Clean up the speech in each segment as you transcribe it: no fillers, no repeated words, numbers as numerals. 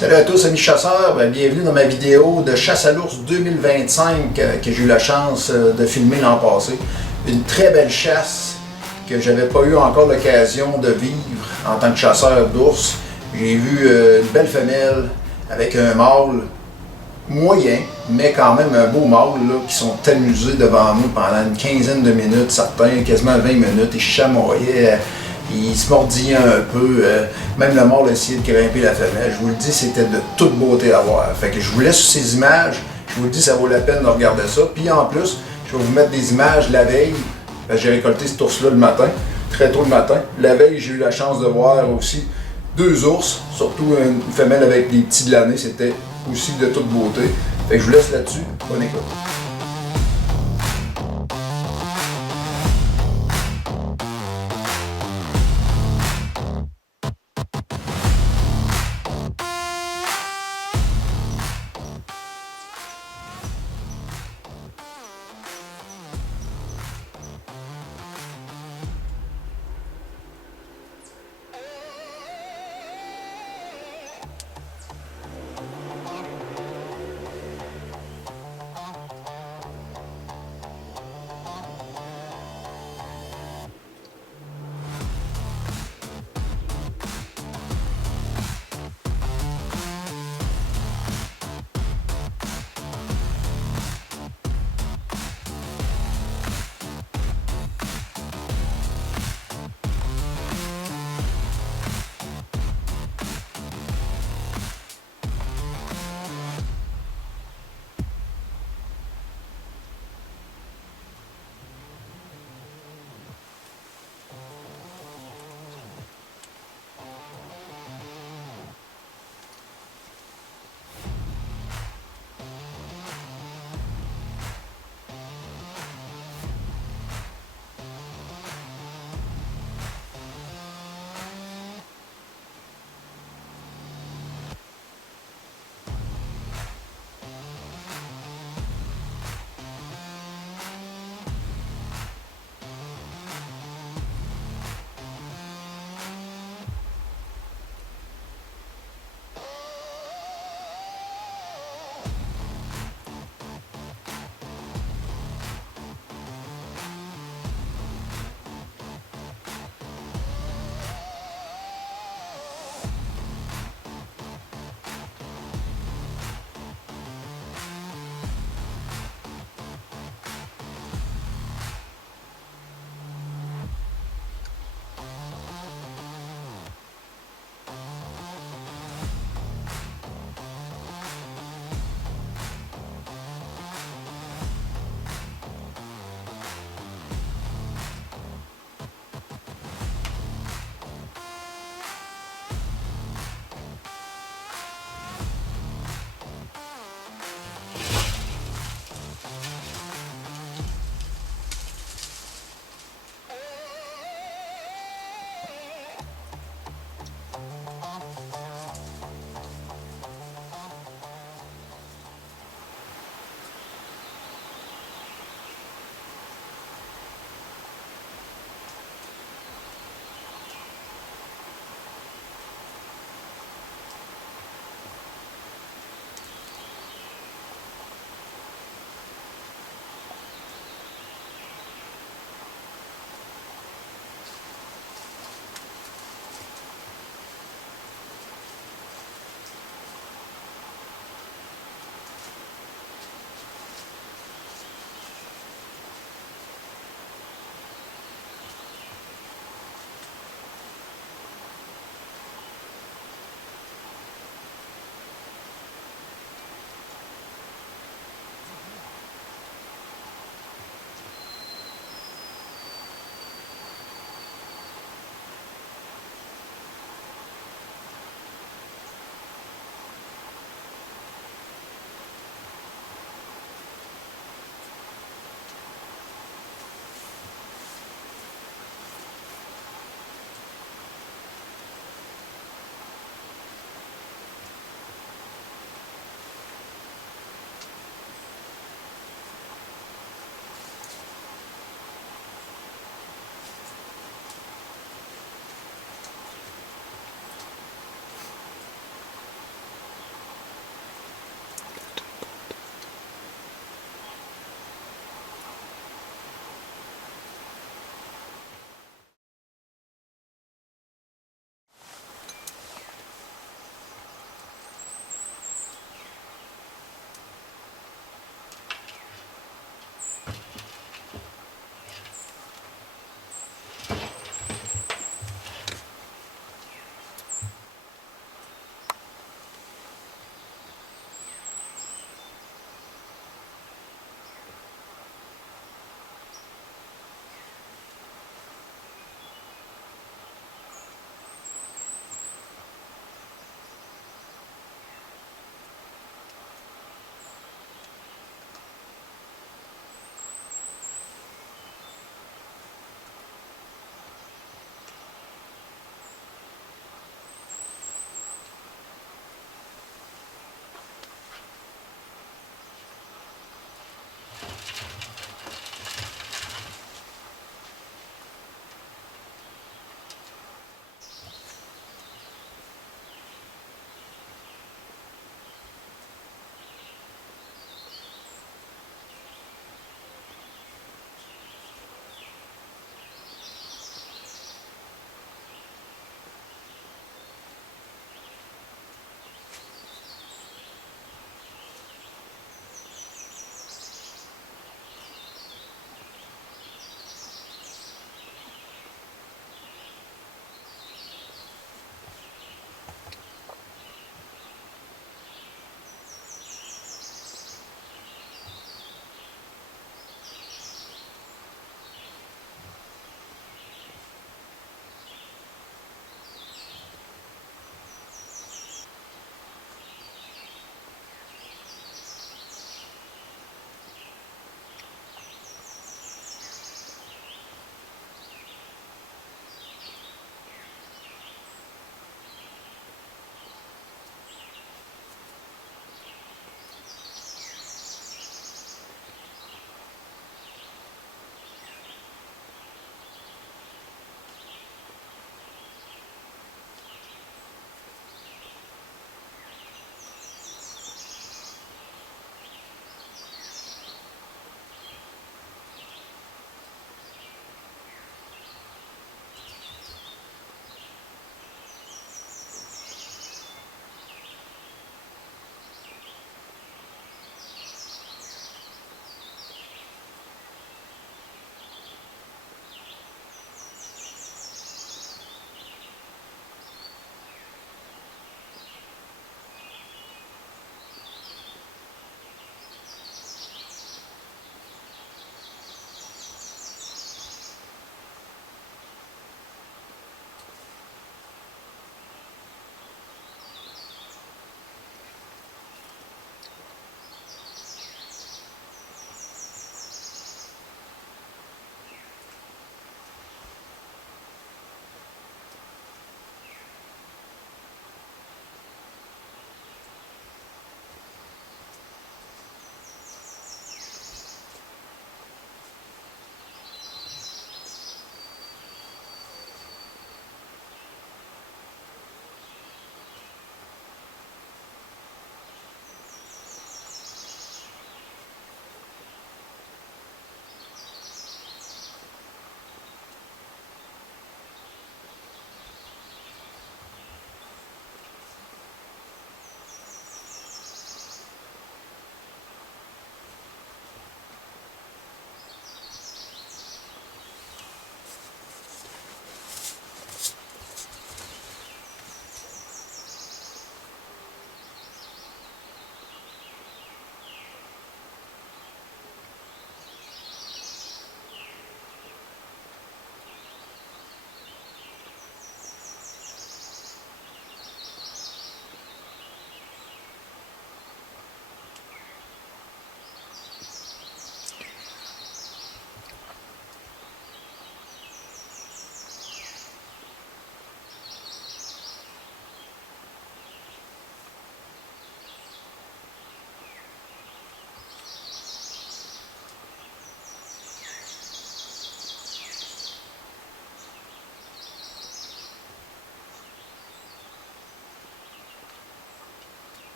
Salut à tous amis chasseurs, bienvenue dans ma vidéo de chasse à l'ours 2025 que j'ai eu la chance de filmer l'an passé. Une très belle chasse que j'avais pas eu encore l'occasion de vivre en tant que chasseur d'ours. J'ai vu une belle femelle avec un mâle moyen, mais quand même un beau mâle là, qui sont amusés devant nous pendant une quinzaine de minutes, certains quasiment 20 minutes, ils chamaillaient. Il se mordillait un peu, même le mâle a essayé de grimper la femelle. Je vous le dis, c'était de toute beauté à voir. Fait que je vous laisse sur ces images. Je vous le dis, ça vaut la peine de regarder ça. Puis en plus, je vais vous mettre des images la veille. J'ai récolté cet ours-là le matin, très tôt le matin. La veille, j'ai eu la chance de voir aussi deux ours, surtout une femelle avec des petits de l'année. C'était aussi de toute beauté. Fait que je vous laisse là-dessus. Bonne écoute.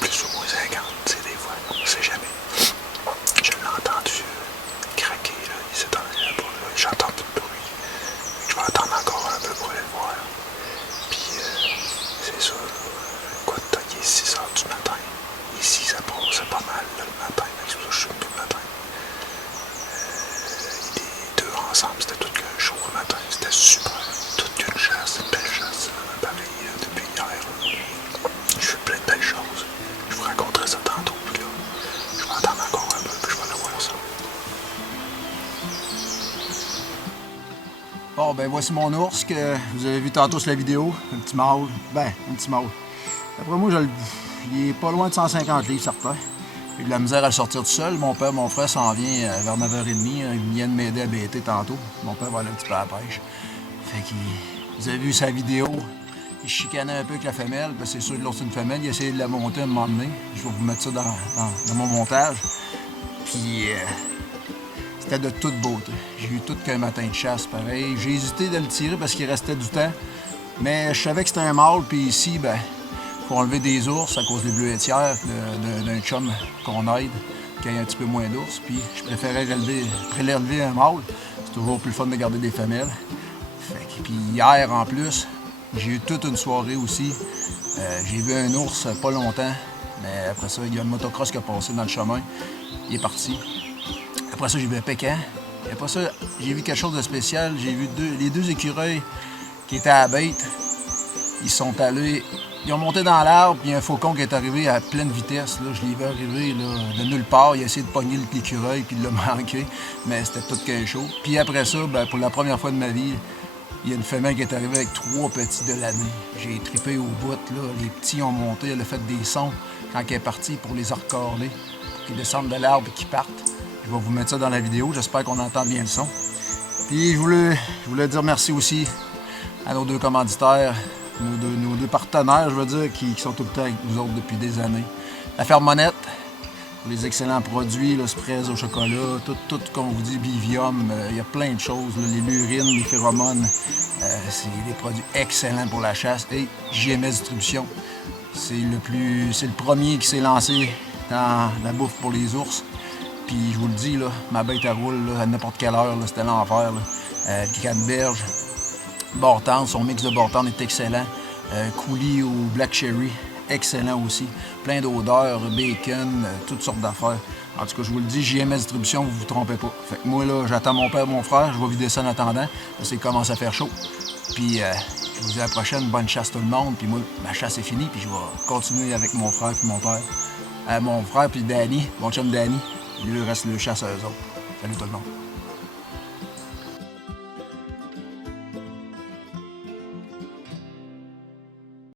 plus ou moins 50, tu sais, des fois, on sait jamais. Je l'ai entendu craquer, là, il s'est enlevé là-bas, là, j'entends plus de bruit. Je vais attendre encore un peu pour aller le voir. Puis, c'est ça, là, quoi de temps, il est 6 h du matin. Ici, ça passe pas mal, là, le matin, avec ça, je suis tout le matin. Les deux ensemble, c'était tout qu'un show le matin, c'était super. Toute qu'une chasse, une belle chasse, pareil, depuis hier. Je fais plein de belles choses. Je vous raconterai ça tantôt. Puis là, je vais attendre encore un peu, puis je vais aller voir ça. Bon, ben voici mon ours que vous avez vu tantôt sur la vidéo. Un petit mâle. Ben, un petit mâle. Après moi, il est pas loin de 150 livres, certain. J'ai de la misère à le sortir tout seul. Mon père, mon frère s'en vient vers 9h30. Il vient de m'aider à bêter tantôt. Mon père va aller un petit peu à la pêche. Fait que vous avez vu sa vidéo. Il chicanait un peu avec la femelle, parce que c'est sûr que l'ours c'est une femelle. Il a essayé de la monter à un moment donné. Je vais vous mettre ça dans mon montage. Puis c'était de toute beauté. J'ai eu tout qu'un matin de chasse, pareil. J'ai hésité de le tirer parce qu'il restait du temps. Mais je savais que c'était un mâle, puis ici, ben, faut enlever des ours à cause des bleuetières d'un chum qu'on aide, qui a un petit peu moins d'ours. Puis je préférais prélever un mâle. C'est toujours plus fun de garder des femelles. Puis hier, en plus, j'ai eu toute une soirée aussi. J'ai vu un ours pas longtemps, mais après ça, il y a un motocross qui a passé dans le chemin. Il est parti. Après ça, j'ai vu un pécan. Et après ça, j'ai vu quelque chose de spécial. J'ai vu les deux écureuils qui étaient à la bête. Ils sont allés... Ils ont monté dans l'arbre, puis il y a un faucon qui est arrivé à pleine vitesse. Là. Je l'ai vu arriver là, de nulle part. Il a essayé de pogner l'écureuil, puis il l'a manqué. Mais c'était tout qu'un show. Puis après ça, ben, pour la première fois de ma vie, il y a une femelle qui est arrivée avec 3 petits de l'année. J'ai trippé au bout, là. Les petits ont monté, elle a fait des sons quand elle est partie pour les recorder, pour qu'ils descendent de l'arbre et qu'ils partent. Je vais vous mettre ça dans la vidéo, j'espère qu'on entend bien le son. Puis je voulais dire merci aussi à nos deux commanditaires, nos deux partenaires, je veux dire, qui sont tout le temps avec nous autres depuis des années. La Ferme Monette, pour les excellents produits, le sprays au chocolat, tout comme on vous dit, Bivium, il y a plein de choses, là, les lurines, les phéromones, c'est des produits excellents pour la chasse. Et JMS Distribution, c'est le premier qui s'est lancé dans la bouffe pour les ours. Puis je vous le dis, là, ma bête elle roule là, à n'importe quelle heure, là, c'était l'enfer. Le canneberge, Bortane, son mix de Bortane est excellent. Coulis au Black Cherry, excellent aussi. Plein d'odeurs, bacon, toutes sortes d'affaires. En tout cas, je vous le dis, JMS Distribution, vous vous trompez pas. Fait que moi, là, j'attends mon père, mon frère, je vais vider ça en attendant, parce qu'il commence à faire chaud. Puis, je vous dis à la prochaine, bonne chasse tout le monde, puis moi, ma chasse est finie, puis je vais continuer avec mon frère puis mon père. Mon frère puis Danny, mon chum Danny, lui, il reste le chasse à eux autres. Salut tout le monde.